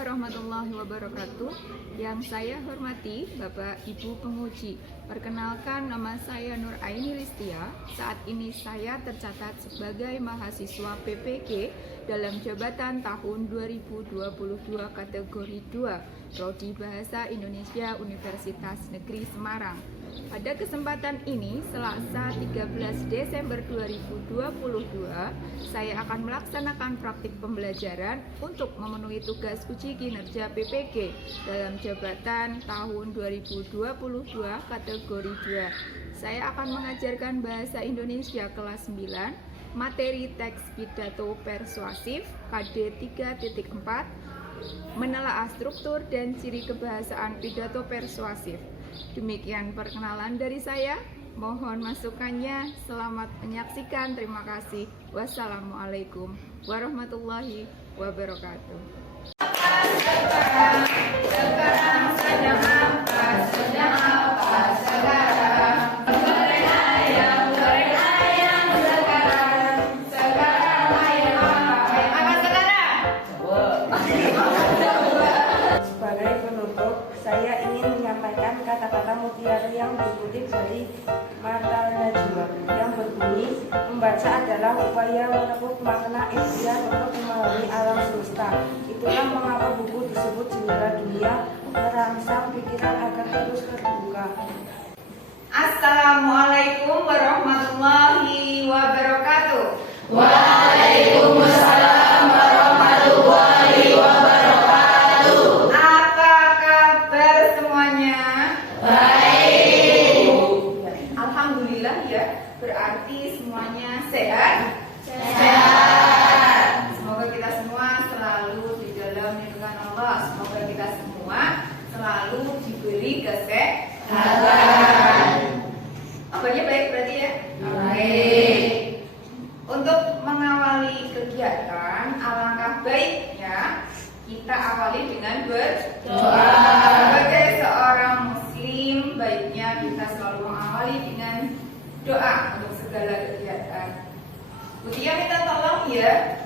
warahmatullahi wabarakatuh. Yang saya hormati Bapak Ibu penguji. Perkenalkan, nama saya Nur Aini Listia. Saat ini saya tercatat sebagai mahasiswa PPG dalam jabatan tahun 2022 kategori 2, Prodi Bahasa Indonesia Universitas Negeri Semarang. Pada kesempatan ini, Selasa 13 Desember 2022, saya akan melaksanakan praktik pembelajaran untuk memenuhi tugas uji kinerja PPG dalam jabatan tahun 2022 kategori 2. Saya akan mengajarkan Bahasa Indonesia kelas 9, materi teks pidato persuasif KD 3.4, menelaah struktur dan ciri kebahasaan pidato persuasif. Demikian perkenalan dari saya. Mohon masukannya. Selamat menyaksikan. Terima kasih. Wassalamualaikum warahmatullahi wabarakatuh. Sekarang sedang apa? Sedang apa? Sekarang goreng ayam sekarang. Sekarang ayam apa? Ayam apa sekarang? Sebagai penutup, saya ingin menyampaikan kata-kata mutiara yang dikutip dari Mata Najwa yang berbunyi, membaca adalah upaya merebut makna ikhtiar untuk memahami alam semesta. Itulah mengapa buku disebut jendela dunia, merangsang pikiran agar terus terbuka. Assalamualaikum warahmatullahi wabarakatuh. Waalaikumsalam warahmatullahi wabarakatuh. Apa kabar semuanya? Baik. Alhamdulillah ya. Berarti semuanya sehat? Sehat. Semoga kita semua selalu di dalam lindungan Allah. Semoga kita semua selalu diberi kesehatan. Kabarnya baik berarti ya? Baik. Untuk mengawali kegiatan, alangkah baiknya kita awali dengan berdoa. Sebagai seorang muslim, baiknya kita selalu mengawali dengan doa untuk segala kegiatan. Butia minta tolong ya.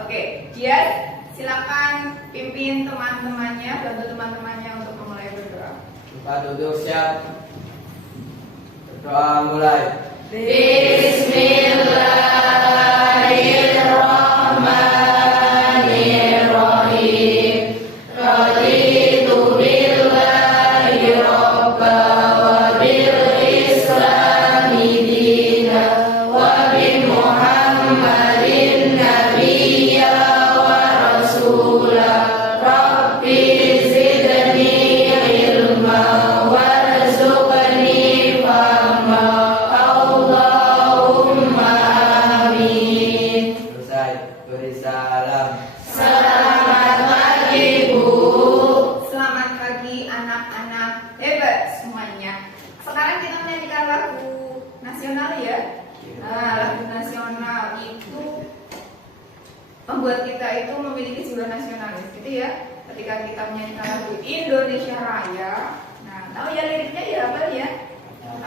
Oke, dia silakan pimpin teman-temannya, bantu teman-temannya untuk memulai berdoa. Kita duduk siap. Berdoa mulai. Bismillahirrahmanirrahim. Raditu billahi robba wa bil islami dina wa bi Muhammadin nabiyya wa rasula. Rabbi zidni ilma warzuqni fahma. Allahumma amin. Selesai. Beri salam. Selamat pagi, Bu. Selamat pagi anak-anak hebat semuanya. Sekarang kita menyanyikan lagu nasional ya. Lagu nasional itu membuat kita itu memiliki jiwa nasionalis gitu ya. Ketika kita menyanyikan lagu Indonesia Raya, nah tahu ya liriknya ya apa ya?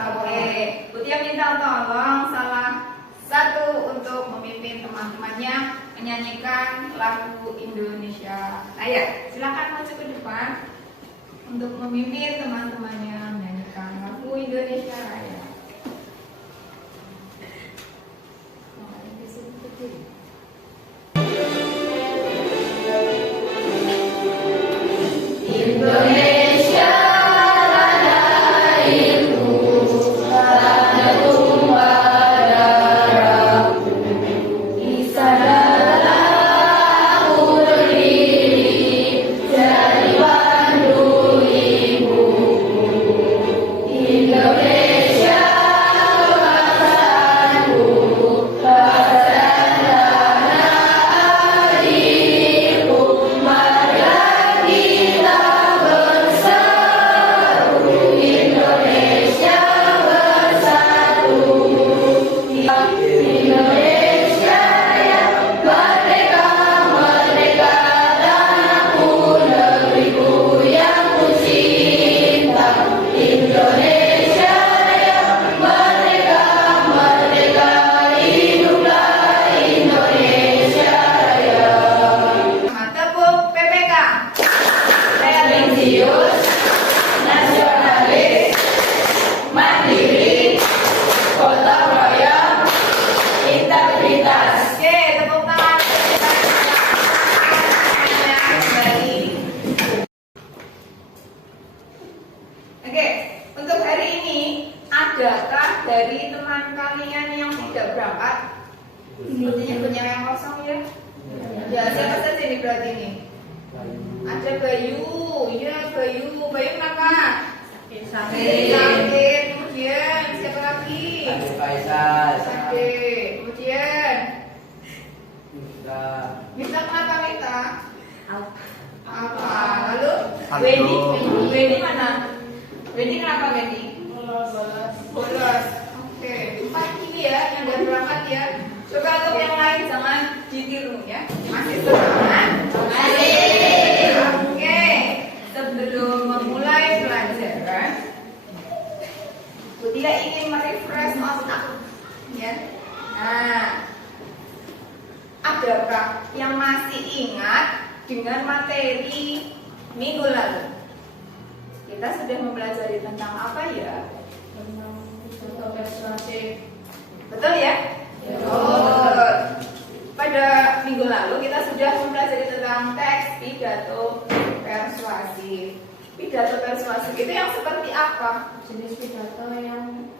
Oke, Butia minta tolong salah satu untuk memimpin teman-temannya menyanyikan lagu Indonesia Raya. Silakan maju ke depan untuk memimpin teman-temannya menyanyikan lagu Indonesia Raya. Indonesia tanahku, tanahku darahku. Di sanalah aku berdiri, jadi pandu ibuku. Indonesia bangsaku, bangsa tanah airku. Marilah kita berarti ini? Bayu. Ada Bayu. Iya, Bayu. Bayu kenapa? Sakit. Sakit. Kemudian siapa lagi? Ade Faisal. Sakit. Kemudian Mita. Mita kenapa Mita? Apa? Lalu Aldo. Wendy. Wendy mana? Wendy kenapa Wendy? Bolos. Oke. 4 ini ya yang udah berangkat ya. Coba untuk yang lain jangan ditiru ya. Masih semangat? Masih. Oke. Sebelum memulai pelajaran, Butia ingin merefresh otak ya. Nah, adakah yang masih ingat dengan materi minggu lalu? Kita sudah mempelajari tentang apa ya? Contoh persuasif. Betul ya? Betul. Pada minggu lalu kita sudah mempelajari tentang teks pidato persuasif. Pidato persuasif itu yang seperti apa? Jenis pidato yang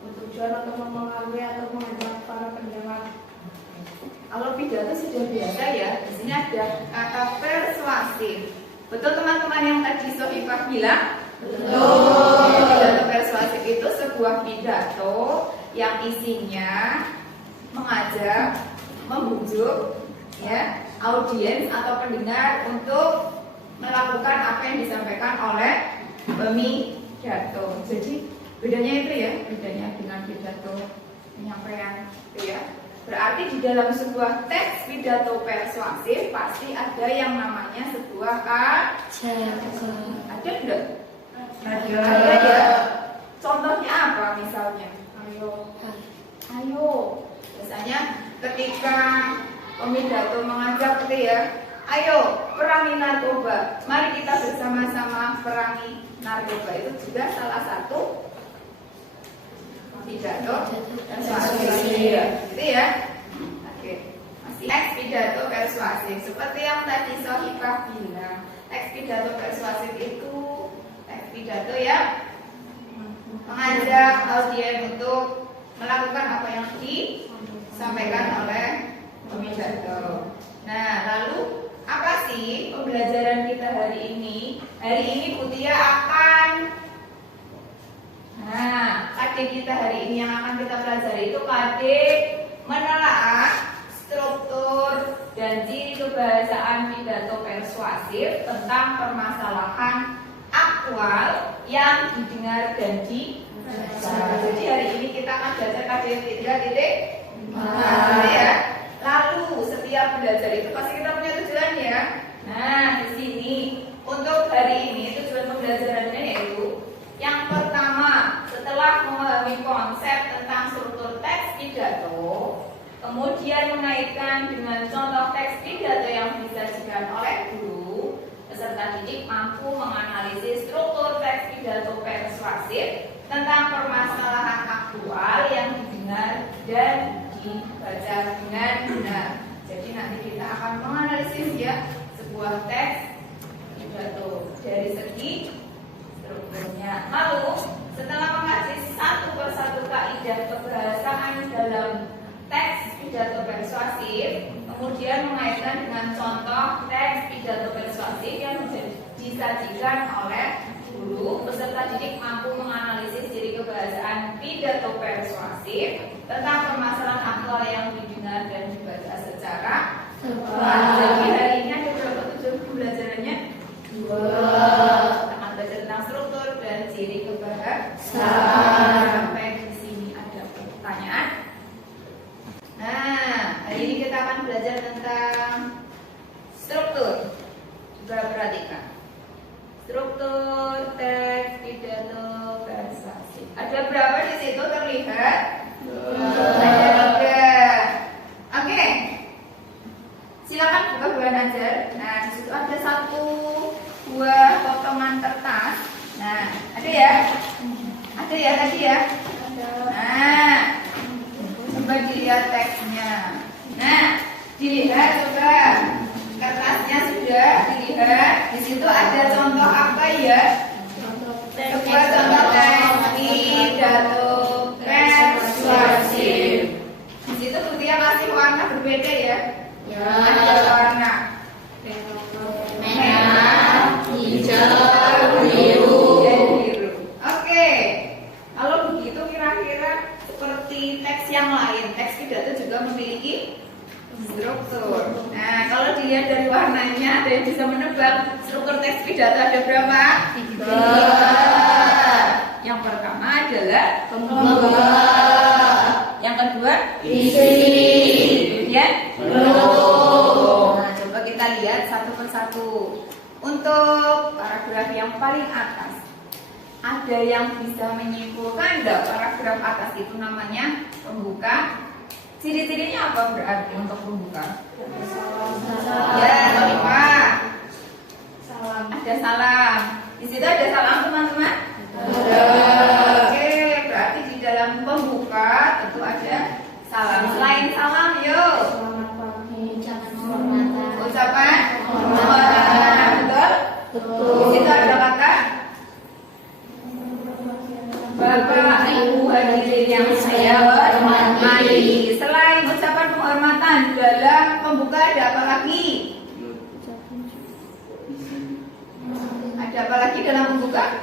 bertujuan untuk mempengaruhi atau mengajak para pendengar. Kalau pidato sudah biasa ya, di sini ada kata persuasif. Betul teman-teman yang tadi Sohifah bilang? Betul. Pidato persuasif itu sebuah pidato yang isinya mengajak, membujuk ya, audiens atau pendengar untuk melakukan apa yang disampaikan oleh pemidato. Jadi bedanya itu ya, bedanya dengan pidato penyampaian itu ya. Berarti di dalam sebuah teks pidato persuasif pasti ada yang namanya sebuah ada enggak? Ada ya. Contohnya apa misalnya? Ayo. Biasanya ketika pemidato mengajak gitu ya, ayo perangi narkoba. Mari kita bersama-sama perangi narkoba. Itu juga salah satu pidato persuasif. Gitu ya. Oke. Masih teks pidato persuasif. Seperti yang tadi Sohifah bilang, teks pidato persuasif itu teks pidato ya mengajak audiens untuk melakukan apa yang disampaikan oleh pemidato. Nah, lalu apa sih pembelajaran kita hari ini? Hari ini Butia akan KD kita hari ini yang akan kita pelajari itu KD menelaah struktur dan ciri kebahasaan pidato persuasif tentang permasalahan aktual yang didengar dan dibaca. Jadi hari ini kita akan belajar KD 3.5 ya. Lalu setiap belajar itu pasti kita punya tujuan ya. Nah, di sini untuk hari ini tujuan pembelajarannya yaitu yang pertama, setelah memahami konsep tentang struktur teks pidato, kemudian mengaitkan dengan contoh teks pidato yang disajikan oleh guru, peserta didik mampu menganalisis struktur teks pidato persuasif tentang permasalahan aktual yang didengar dan dibaca dengan benar. Jadi nanti kita akan menganalisis ya sebuah teks pidato dari segi strukturnya. Lalu setelah mengkaji satu persatu kaidah kebahasaan dalam teks pidato persuasif, kemudian mengaitkan dengan contoh teks pidato persuasif yang disajikan oleh guru, peserta didik mampu menganalisis ciri kebahasaan pidato persuasif tentang permasalahan aktual yang didengar dan dibaca secara Jadi hari ini ada berapa tujuan pembelajarannya? 2. Akan belajar tentang struktur dan ciri kebahasaan. Sampai di sini ada pertanyaan? Nah, hari ini kita akan belajar tentang struktur. Coba perhatikan. Struktur teks pidato persuasif. Ada berapa di situ terlihat? Ada 3. Oke. Silakan buka buah ajar. Nah, di situ ada 1 buah potongan kertas. Nah, ada ya? Ada ya tadi ya? Nah, coba dilihat teksnya. Nah, dilihat coba. Kertasnya sudah dilihat. Di situ ada contoh apa ya? Sebuah contoh teks pidato persuasif. Di situ Butia kasih warna berbeda ya? Ada warna menebak struktur teks pidato ada berapa? 3. Yang pertama adalah Pembuka. yang kedua Isi. kemudian Penutup. Nah, coba kita lihat satu persatu. Untuk paragraf yang paling atas, ada yang bisa menyimpulkan enggak paragraf atas itu namanya pembuka? Ciri-cirinya apa berarti untuk pembuka? Ya, kelima. Salam. Ada salam. Di situ ada salam teman-teman? Ada. Oke, berarti di dalam pembuka tentu ada salam. Selain salam, yuk. Selamat pagi. Ucapan penghormatan. Ucapan penghormatan, betul? Betul. Di situ ada kata Bapak, Ibu hadirin yang saya hormati. Selain ucapan penghormatan dalam pembuka ada apa lagi? Ada apa lagi dalam pembuka?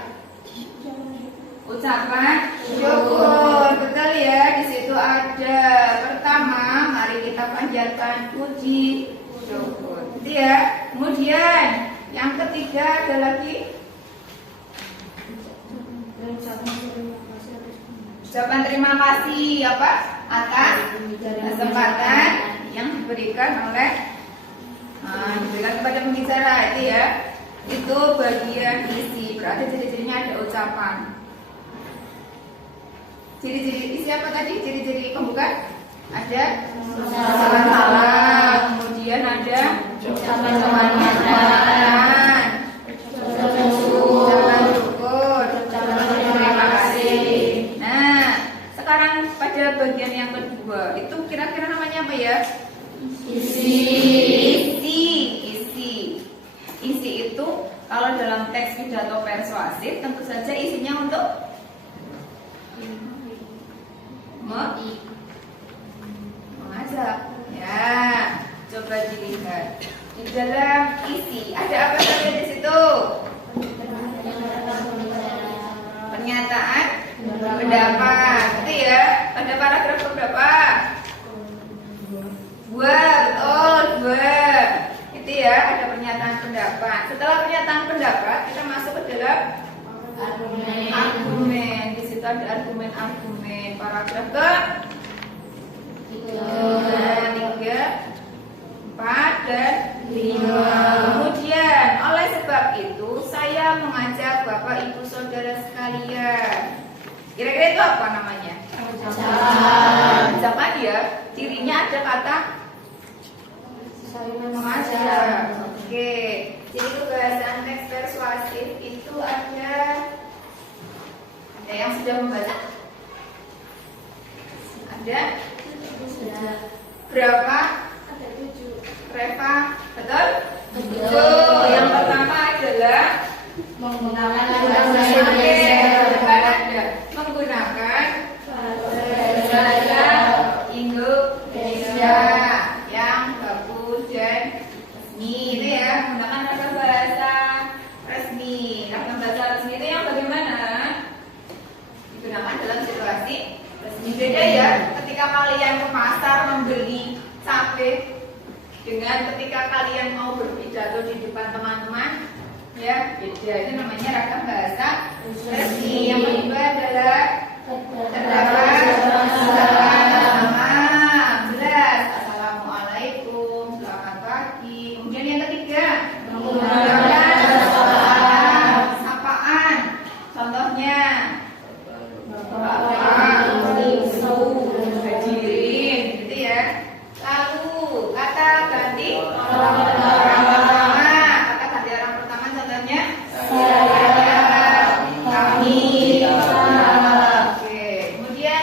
Ucapan syukur, betul ya. Di situ ada pertama, mari kita panjatkan puji syukur, gitu ya. Kemudian yang ketiga ada lagi ucapan terima kasih apa atas kesempatan yang diberikan oleh diberikan kepada pembicara itu ya. Itu bagian isi, berarti ciri-cirinya ada ucapan. Ciri-ciri isi apa tadi? Ciri-ciri pembuka? Ada salam, kemudian ada ucapan penghormatan, ucapan syukur, ucapan terima kasih. Nah, sekarang pada bagian yang kedua, itu kira-kira namanya apa ya? Isi itu kalau dalam teks pidato persuasif tentu saja isinya untuk mengajak. Ya, coba dilihat di dalam isi ada apa saja di situ? Pernyataan pendapat, itu ya. Pada paragraf berapa? 2, betul 2. Itu ya, ada pernyataan pendapat. Setelah pernyataan pendapat, kita masuk ke dalam argumen. Di situ ada argumen-argumen. Paragraf ke 3, 4, dan 5. Kemudian, oleh sebab itu, saya mengajak Bapak Ibu Saudara sekalian. Kira-kira itu apa namanya? Ajakan ya. Cirinya ada kata mengajak. Oke. Jadi kebiasaan teks persuasif itu ada yang sudah membaca? Ada? Berapa? Ada 7. Reva, betul? Betul. Yang pertama adalah Menggunakan Oke, depan ada menggunakan bahasa Indonesia yang baku dan resmi. Itu ya, menggunakan ragam bahasa resmi. Ragam bahasa resmi itu yang bagaimana? Digunakan dalam situasi resmi. Beda ya, ketika kalian ke pasar membeli cabai dengan ketika kalian mau berpidato di depan teman-teman, ya beda. Itu namanya ragam bahasa resmi. Yang kedua adalah terdapat jelas assalamualaikum, selamat pagi. Kemudian yang ketiga menggunakan sapaan. Contohnya bapak, ibu, hadirin, gitu ya. Lalu kata ganti orang pertama. Kata ganti orang pertama contohnya saya, kami. Oke. Kemudian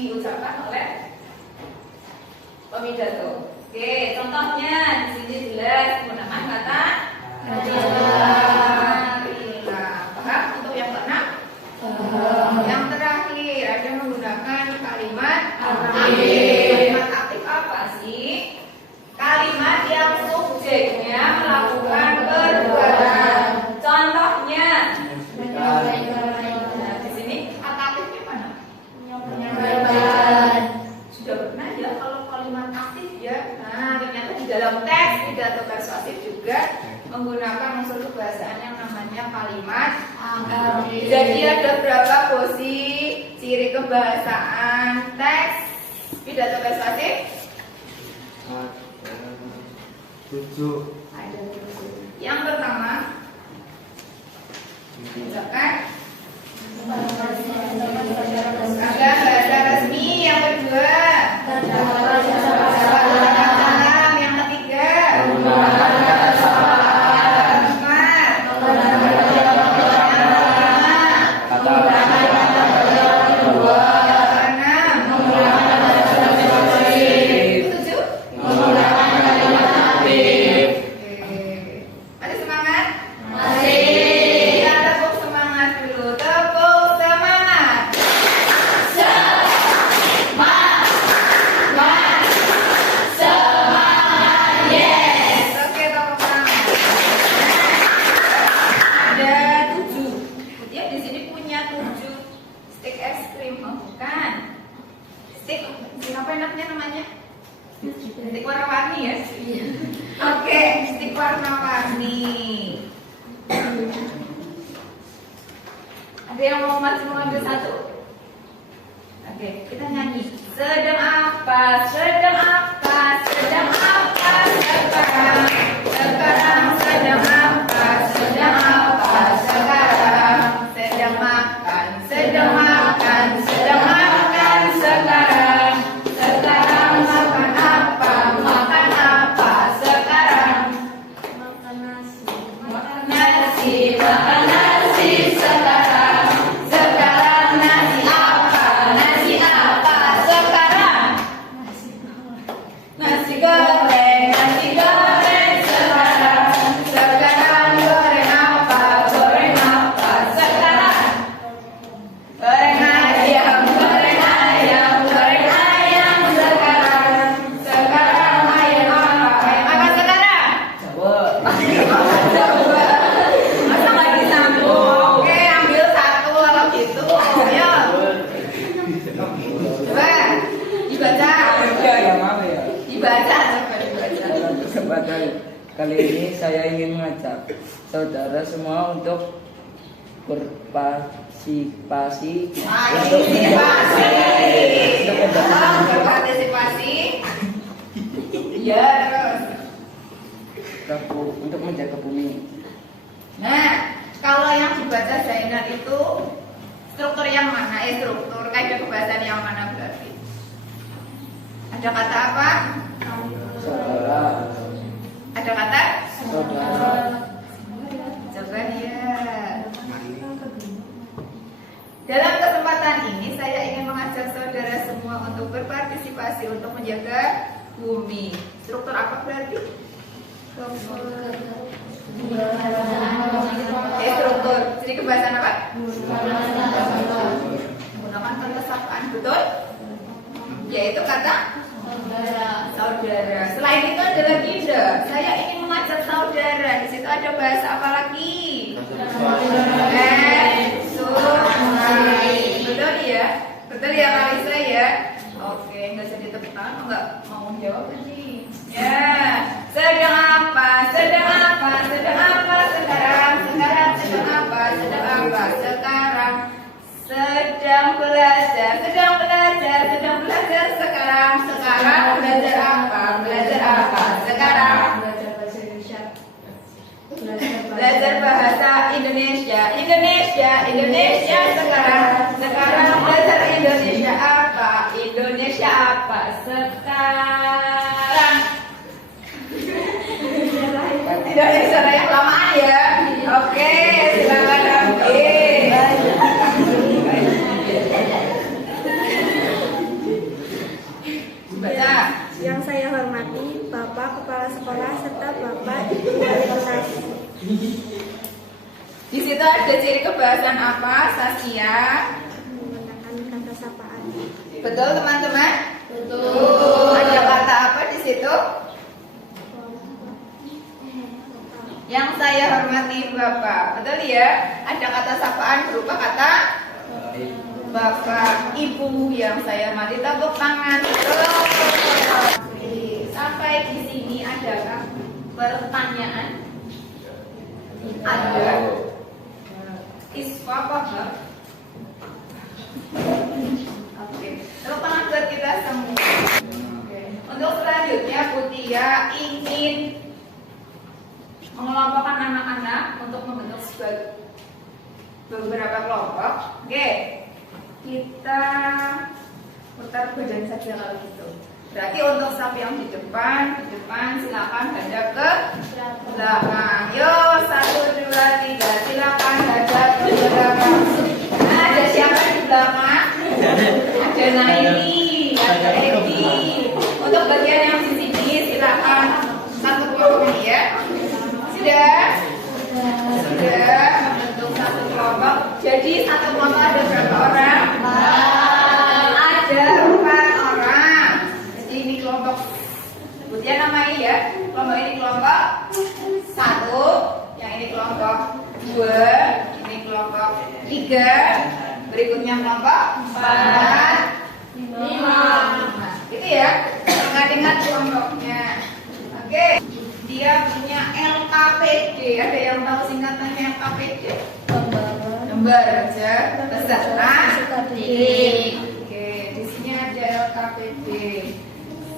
diucapkan oleh pemidato. Oke, contohnya di sini jelas menggunakan kata marilah. Paham untuk yang keenam? Yang terakhir ada menggunakan kalimat aktif. Kalimat aktif apa sih? Kalimat yang subjeknya melakukan perbuatan. Contohnya, nah, di sini kata aktifnya mana? Sudah pernah ya kalau kalimat aktif ya? Nah, ternyata di dalam teks pidato persuasif juga menggunakan unsur kebahasaan yang namanya kalimat aktif. Jadi ada berapa posisi ciri kebahasaan teks pidato persuasif? tujuh. Ada 7. Yang pertama, misalkan ada bahasa resmi. Yang kedua, salam. Yang ketiga, apa enaknya namanya? Stik warna-warni ya? Oke, stik warna-warni. Ada yang mau masih mengambil satu? Oke, kita nyanyi. Sedang apa? Sedang apa? Sedang apa sekarang? Sekarang sedang apa? Sedang apa sekarang? Sedang makan. Sedang makan. Sedang makan sekarang. Sekarang makan apa? Makan apa sekarang? Makan nasi. Makan nasi. Makan nasi sekarang. Sekarang nasi apa? Nasi apa sekarang? Nasi goreng. Nasi goreng sekarang. Sekarang goreng apa? Goreng apa sekarang? Goreng ayam. Goreng ayam. Goreng ayam sekarang. Sekarang ayam apa? Ayam apa sekarang? Coba. Masa nggak disambung? Oke, ambil satu kalau gitu. Ayo. Coba dibaca. Dibaca. Coba dibaca. Dalam kesempatan kali ini saya ingin mengajak saudara semua untuk berpartisipasi Berpartisipasi. Ya, terus. untuk menjaga bumi. Nah, kalau yang dibaca Zainal itu struktur yang mana? Struktur kaidah kebahasaan yang mana berarti? Ada kata apa? Saudara, Ada kata? saudara, Coba ya. Dalam kesempatan ini saya ingin mengajak saudara semua untuk berpartisipasi untuk menjaga bumi. Struktur apa berarti? Struktur. Jadi kebahasaan apa? Menggunakan kata sapaan, betul? Yaitu kata saudara. Selain itu ada lagi enggak? Saya ingin mengajak saudara. Di situ ada bahasa apa lagi? Betul ya? Betul ya Kalisa ya? Oke, nggak usah ditepuk tangan, nggak mau jawab tadi. Ya, sedang apa? Sedang apa? Sedang apa sekarang? Sekarang sedang apa? Sedang apa sekarang? Sedang belajar. Sedang belajar. Sedang belajar sekarang. Sekarang belajar apa? Belajar apa sekarang? Belajar bahasa Indonesia. Indonesia. Indonesia sekarang. Sekarang belajar Indonesia apa? Indonesia apa sekarang? Tidak ada cara yang lamaan ya. Oke, silakan ambil. sekolah serta Bapak Ibu wali kelas. Di situ ada ciri kebahasan apa, Saskia? Menggunakan kata sapaan. Betul teman-teman? Betul. Ada kata apa di situ? Yang saya hormati Bapak. Betul ya? Ada kata sapaan berupa kata Bapak, Ibu yang saya hormati. Tepuk tangan. Betul. Sampai di sini adakah pertanyaan? Ada. Isfa paham? Oke. Tepuk tangan buat kita semua. Oke. Untuk selanjutnya Mutia ingin mengelompokkan anak-anak untuk membentuk beberapa kelompok. Oke, kita putar badan saja kalau gitu. Berarti untuk staff yang di depan silakan hadap ke belakang. Yo, 1, 2, 3, silakan hadap ke belakang. Nah, ada siapa di belakang? Ada Naili, ada Edi. Untuk bagian yang di sini silakan satu kelompok ini ya. Sudah membentuk satu kelompok. Jadi satu kelompok ada berapa orang? Ada 4 orang. Jadi ini kelompok. Kemudian namanya ya. Kelompok ini kelompok 1. Yang ini kelompok 2. Ini kelompok 3. Berikutnya kelompok 4, 5. Itu ya. Ingat-ingat kelompoknya. Oke. Dia punya LKPD. Ada yang tahu singkatannya LKPD? Lembar aja. Peserta didik. Oke, di sini ada LKPD.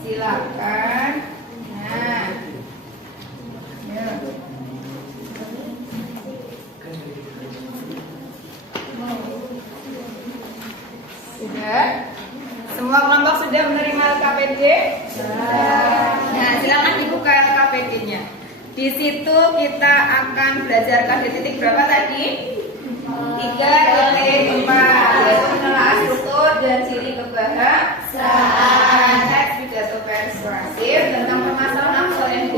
Silakan. Nah, ya. Sudah? Semua kelompok sudah menerima LKPD? Nah, silakan dibuka LKPD-nya. Di situ kita akan belajar KD titik berapa tadi? 3.4, yaitu menelaah struktur dan ciri kebahasan, teks pidato persuasif tentang permasalahan aktual yang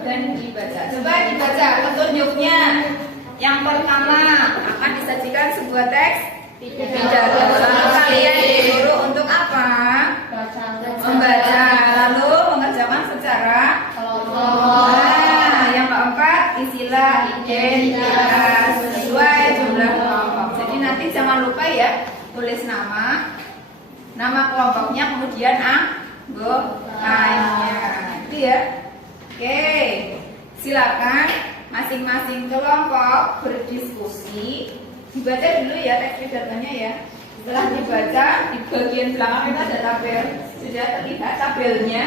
dan dibaca. Coba dibaca petunjuknya. Yang pertama akan disajikan sebuah teks pidato. Kalian disuruh untuk apa? Membaca, lalu mengerjakan secara kelompok. Yang keempat, isilah identitas sesuai jumlah kelompok. Jadi nanti jangan lupa ya, tulis nama kelompoknya, kemudian anggotanya. Itu ya. Oke, silakan masing-masing kelompok berdiskusi. Dibaca dulu ya teks pidatonya ya. Setelah dibaca, di bagian belakang itu ada tabel. Sudah terlihat tabelnya?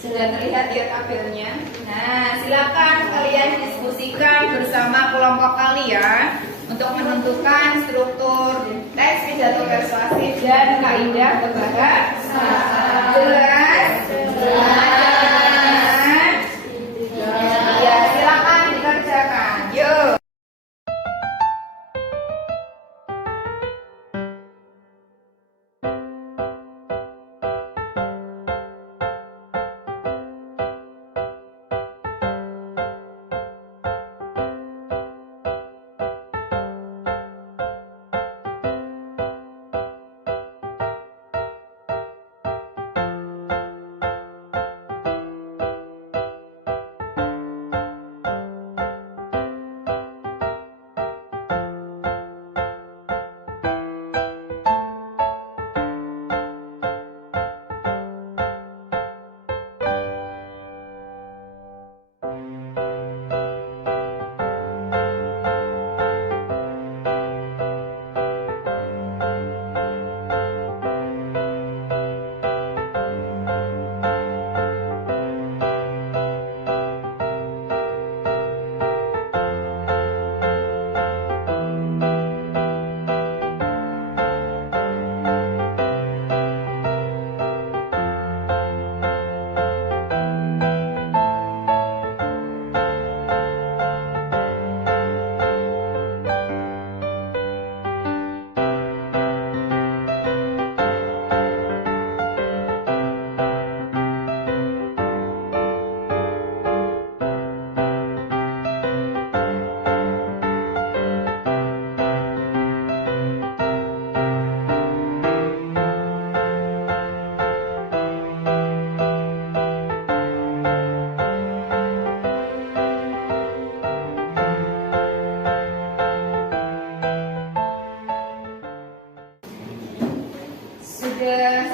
Sudah terlihat ya tabelnya. Nah, silakan kalian diskusikan bersama kelompok kalian untuk menentukan struktur teks pidato persuasif dan kaidah kebahasaan. Jelas? Ya, silakan dikerjakan. Yuk.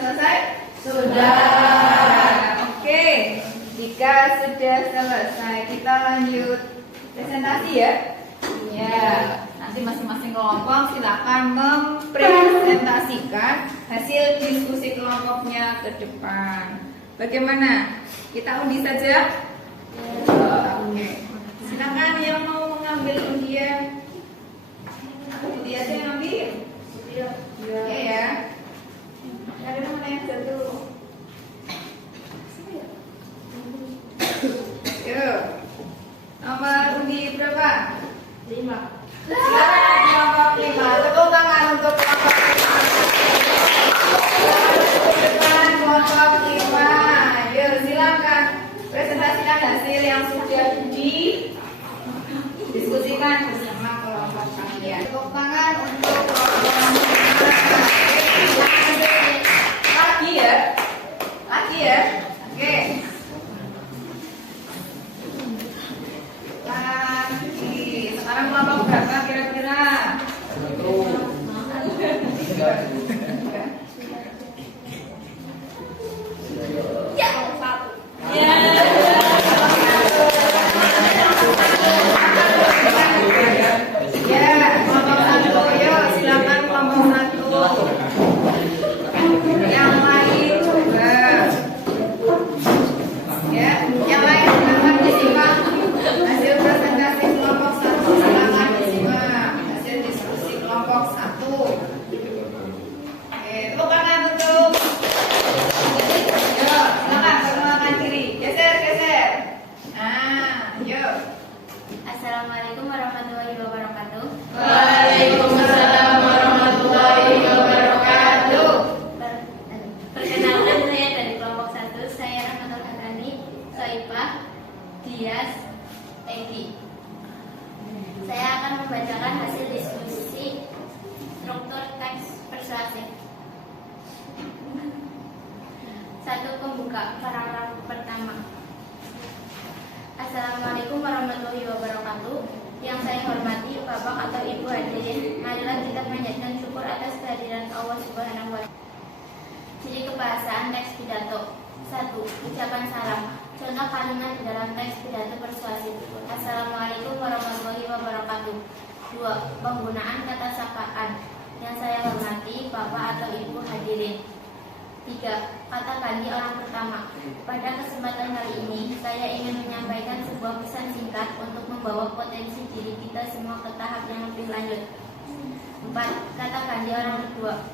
selesai? Sudah. Oke, jika sudah selesai, kita lanjut presentasi ya. Ya, nanti masing-masing kelompok silakan mempresentasikan hasil diskusi kelompoknya ke depan. Bagaimana? Kita undi saja? Oke. Silakan yang mau mengambil undian. Undi aja yang ambil. Iya ya. Ada mana yang satu? Yuk. Nomor undi berapa? 5. Silakan kelompok 5. Tepuk tangan untuk kelompok 5. Silakan kelompok 5. Yuk silakan presentasikan hasil yang sudah didiskusikan bersama kelompok kalian. Tepuk tangan untuk kelompok 5. Lagi ya. Oke. Lagi. Sekarang kelompok berapa kira-kira? Ya, kelompok 1. Yuk, silakan kelompok 1. Yang lain coba. Ya, yang lain silakan disimak hasil presentasi kelompok 1. Silakan disimak hasil diskusi kelompok 1. Oke, tepuk tangan untuk. Yuk, silakan perkenalkan diri. Geser. Nah, yuk. Assalamualaikum warahmatullahi wabarakatuh. Waalaikumsalam warahmatullahi wabarakatuh. Perkenalkan, saya dari kelompok 1. Saya Rahmatul Hadrani, Soipah, Dias, Egi. Saya akan membacakan hasil diskusi struktur teks persuasif. 1. Pembuka, paragraf pertama. Assalamualaikum warahmatullahi wabarakatuh. Yang saya hormati Bapak atau Ibu hadirin, marilah kita panjatkan syukur atas kehadiran Allah Subhanahu wa Ta'ala. Ciri kebahasaan teks pidato. 1. Ucapan salam. Contoh kalimat dalam teks pidato persuasif. Assalamualaikum warahmatullahi wabarakatuh. 2. Penggunaan kata sapaan. Yang saya hormati Bapak atau Ibu hadirin. 3. Kata ganti orang pertama. Pada kesempatan kali ini, saya ingin menyampaikan sebuah pesan singkat untuk membawa potensi diri kita semua ke tahap yang lebih lanjut. 4. Kata ganti orang kedua.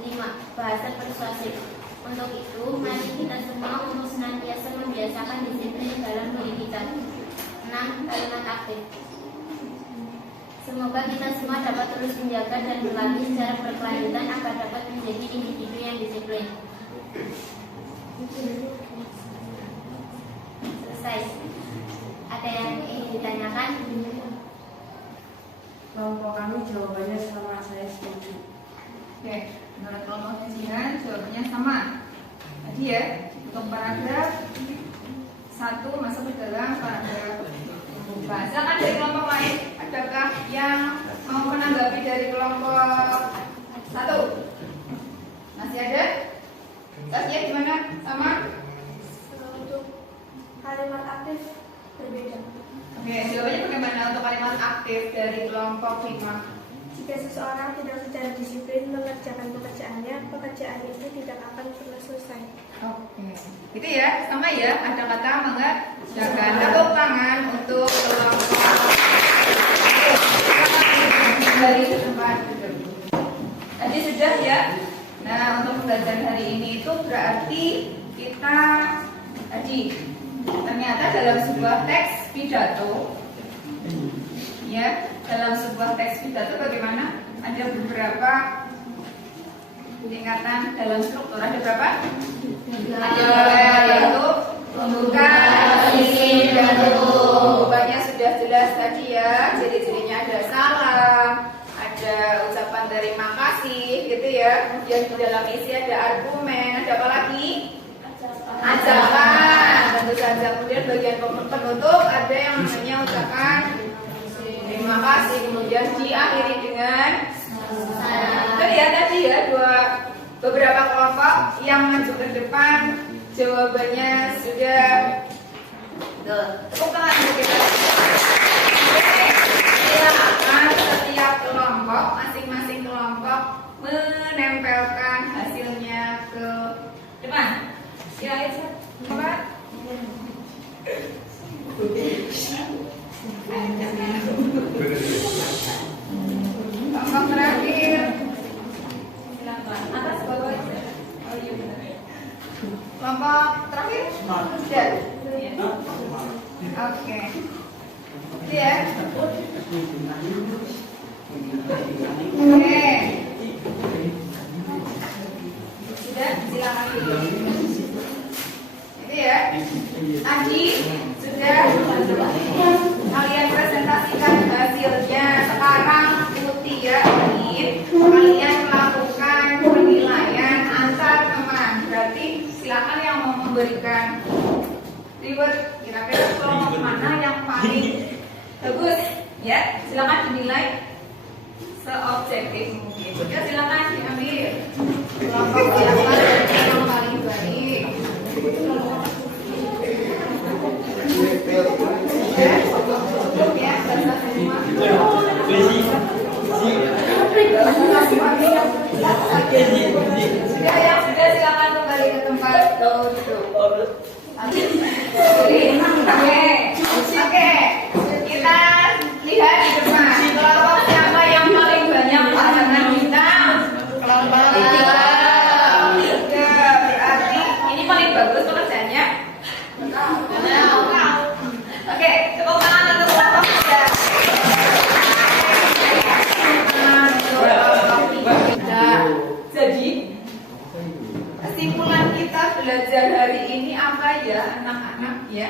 5. Bahasa persuasif. Untuk itu, mari kita semua untuk senantiasa membiasakan disiplin dalam diri kita. 6. Kalimat aktif. Semoga kita semua dapat terus menjaga dan berlatih secara berkelanjutan agar dapat menjadi individu yang disiplin. Selesai. Ada yang ingin ditanyakan? Kelompok kami jawabannya sama, saya setuju. Oke, menurut kelompok kajian jawabannya sama. Tadi ya, untuk paragraf 1 masuk ke dalam paragraf pembuka. Silakan dari kelompok lain, adakah yang mau menanggapi dari kelompok 1? Masih ada? Tasnya gimana? Sama? Untuk kalimat aktif berbeda. Oke, jawabannya bagaimana untuk kalimat aktif dari kelompok 5? Jika seseorang tidak secara disiplin mengerjakan pekerjaannya, pekerjaan itu tidak akan pernah selesai. Oke, itu ya, sama ya. Ada kata mengerjakan. Tepuk tangan untuk kelompok dari tempat duduk. Tadi sudah ya. Nah, untuk pembelajaran hari ini itu berarti kita tadi ternyata dalam sebuah teks pidato, ya, dalam sebuah teks pidato bagaimana? Ada beberapa tingkatan dalam struktur. Ada berapa? Ada yaitu pembuka, isi, pidato. Pembukanya sudah jelas tadi ya. Ciri-cirinya ada salam, ada ucapan terima kasih, gitu ya. Kemudian di dalam isi ada argumen. Ada apa lagi? Ajakan. Tentu saja. Kemudian bagian penutup ada yang namanya ucapan terima kasih. Kemudian diakhiri dengan itu ya tadi ya, dua beberapa kelompok yang maju ke depan. Jawabannya sudah. Tepuk tangan untuk kita. Oke, silakan setiap kelompok, masing-masing kelompok menempelkan hasilnya ke depan. Silakan. Bapak. Kelompok terakhir. Silakan. Atas bawah. Oh iya benar. Kelompok terakhir. Sudah. Oke. Itu ya. Oke. Sudah, silakan dulu. Itu ya. Tadi sudah kalian presentasikan hasilnya. Sekarang Mutia ingin kalian melakukan penilaian antar teman. Berarti silakan yang mau memberikan reward, kira-kira kelompok mana yang paling bagus, ya? Silakan dinilai seobjektif mungkin. Ya, silakan diambil kelompok siapa yang paling baik. Ya, selesai semua. Sudah ya, sudah silakan kembali ke tempat duduk. Oke, kita lihat di depan. Kelompok siapa yang paling banyak pasangan bintang? Kelompok tiga. Berarti ini paling bagus pekerjaannya. Oke, tepuk tangan untuk kelompok tiga. Jadi kesimpulan kita belajar hari ini apa ya anak-anak ya?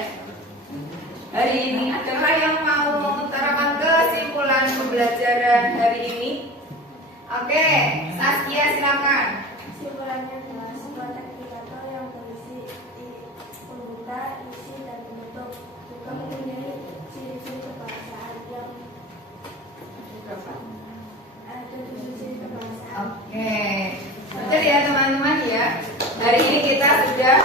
Hari ini adalah yang mau mengutarakan kesimpulan pembelajaran hari ini. Oke, Saskia silakan. Kesimpulannya adalah sebuah pidato yang berisi pembuka, isi, dan penutup juga mempunyai ciri-ciri kebahasaan yang ada 7 ciri kebahasaan. Oke, betul ya teman-teman ya. Hari ini kita sudah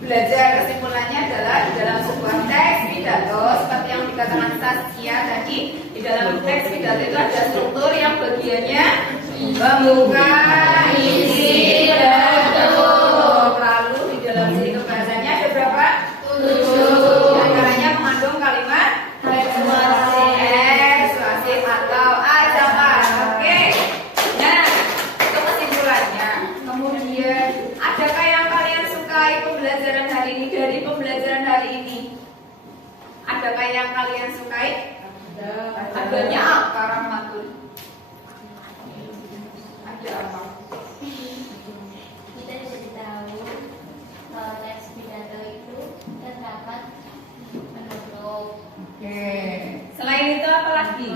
belajar kesimpulannya adalah di dalam sebuah teks pidato seperti yang dikatakan Saskia tadi. Di dalam teks pidato itu ada struktur yang bagiannya pembuka, isi, dan penutup. Lalu di dalam ciri kebahasanya ada berapa? 7. Antaranya mengandung kalimat persuasif atau ajakan. Oke. Nah, itu kesimpulannya. Kemudian, adakah yang kalian sukai pembelajaran hari ini? Dari pembelajaran hari ini, adakah yang kalian sukai? Adanya apa, Rahmatul? Ada apa? Kita jadi tahu kalau teks pidato itu terdapat penutup. Oke. Selain itu apa lagi?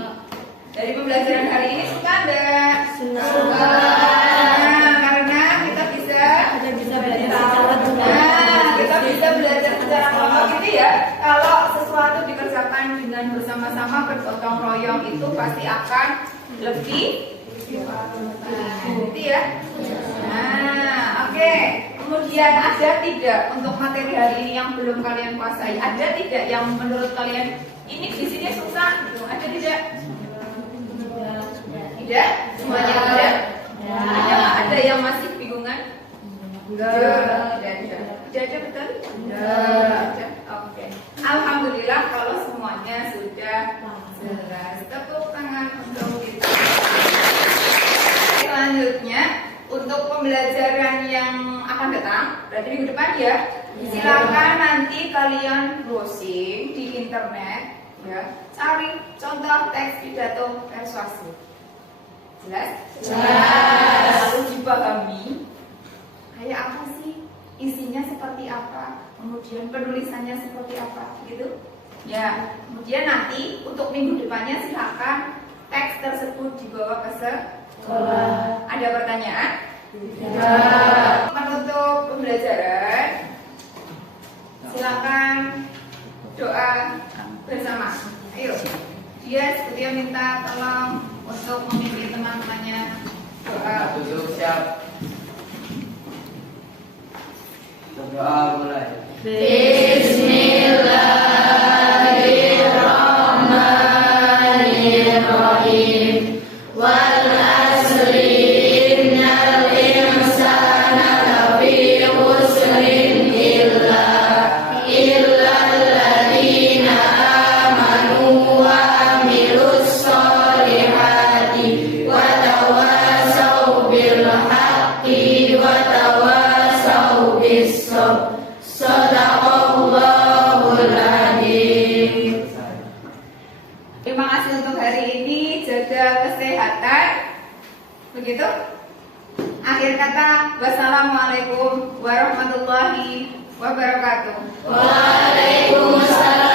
Dari pembelajaran hari ini suka enggak? Suka. Karena kita bisa belajar secara kelompok gitu ya. Kalau sesuatu dikerjakan dengan bersama-sama bergotong royong itu pasti akan lebih gitu ya. Nah, oke. Kemudian ada tidak untuk materi hari ini yang belum kalian kuasai? Ada tidak yang menurut kalian ini di sini susah? Gitu. Ada tidak? Tidak? Semuanya ada? Ada yang masih bingungan? Tidak ada betul? Tidak. Oke. Alhamdulillah kalau semuanya sudah jelas. Tepuk tangan untuk kita. Selanjutnya untuk pembelajaran yang akan datang, berarti minggu depan ya. Silakan nanti kalian browsing di internet ya, cari contoh teks pidato persuasif. Jelas? Jelas. Lalu dipahami kayak apa sih, isinya seperti apa, kemudian penulisannya seperti apa, gitu. Ya, kemudian nanti untuk minggu depannya silakan teks tersebut dibawa ke sekolah. Ada pertanyaan? Tidak. Menutup pembelajaran, silakan doa bersama. Ayo, dia sepertinya minta tolong untuk memimpin teman-temannya doa. Duduk siap. Doa mulai. Bismillahirrahmanirrahim. Wal asri innal insana lafi khusrin illa alladzina amanu wa amilus solihati wa tawasaw bil haqqi wa tawasaw bis sabr. Shadaqallahul adzim. Terima kasih untuk hari ini, jaga kesehatan. Begitu? Akhir kata, wassalamualaikum warahmatullahi wabarakatuh. Waalaikumsalam.